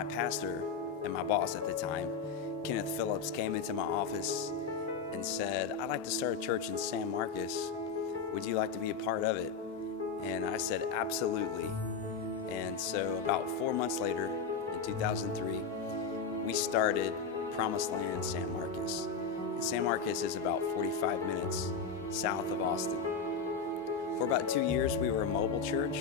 my pastor and my boss at the time, Kenneth Phillips, came into my office and said, "I'd like to start a church in San Marcos. Would you like to be a part of it?" And I said, "Absolutely." And so about 4 months later, in 2003, we started Promised Land San Marcos. And San Marcos is about 45 minutes south of Austin. For about 2 years, we were a mobile church.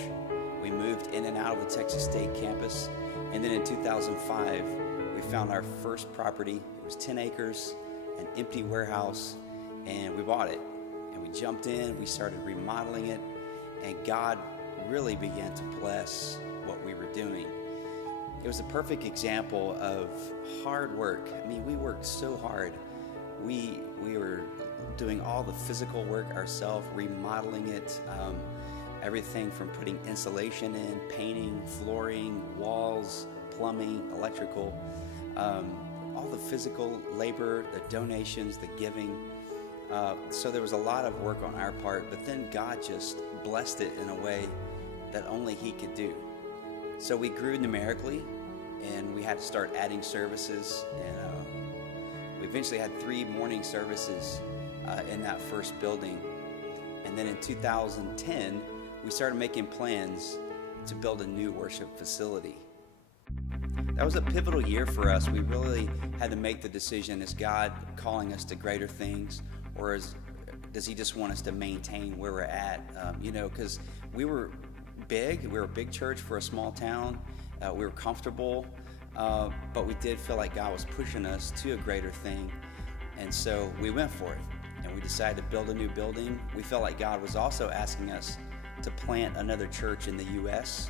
We moved in and out of the Texas State campus. And then in 2005, we found our first property. It was 10 acres, an empty warehouse, and we bought it. And we jumped in, we started remodeling it, and God really began to bless what we were doing. It was a perfect example of hard work. I mean, we worked so hard. We were doing all the physical work ourselves, remodeling it, everything from putting insulation in, painting, flooring, walls, plumbing, electrical, all the physical labor, the donations, the giving. So there was a lot of work on our part, but then God just blessed it in a way that only He could do. So we grew numerically, and we had to start adding services, and we eventually had 3 morning services in that first building. And then in 2010, we started making plans to build a new worship facility. That was a pivotal year for us. We really had to make the decision, is God calling us to greater things, or does He just want us to maintain where we're at? Because we were big. We were a big church for a small town. We were comfortable, but we did feel like God was pushing us to a greater thing. And so we went for it, and we decided to build a new building. We felt like God was also asking us to plant another church in the U.S.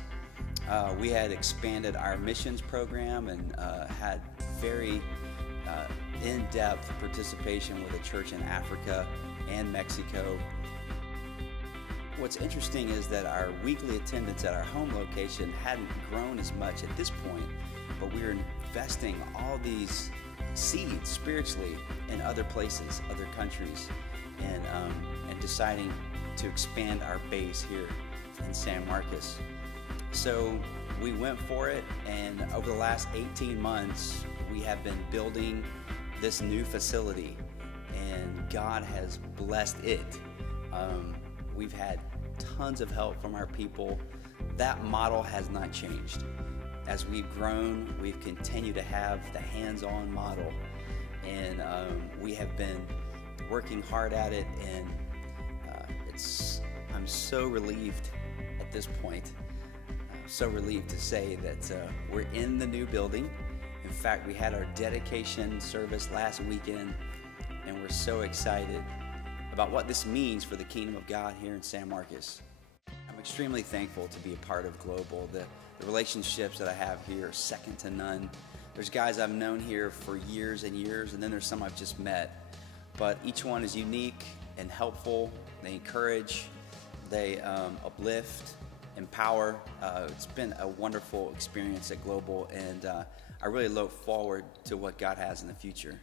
We had expanded our missions program and had very in-depth participation with a church in Africa and Mexico. What's interesting is that our weekly attendance at our home location hadn't grown as much at this point, but we were investing all these seeds spiritually in other places, other countries, and deciding to expand our base here in San Marcos. So we went for it, and over the last 18 months, we have been building this new facility, and God has blessed it. We've had tons of help from our people. That model has not changed. As we've grown, we've continued to have the hands-on model, and we have been working hard at it, and I'm so relieved at this point. So relieved to say that we're in the new building. In fact, we had our dedication service last weekend, and we're so excited about what this means for the kingdom of God here in San Marcos. I'm extremely thankful to be a part of Global. The relationships that I have here are second to none. There's guys I've known here for years and years, and then there's some I've just met. But each one is unique and helpful. They encourage, they uplift, empower. It's been a wonderful experience at Global, and I really look forward to what God has in the future.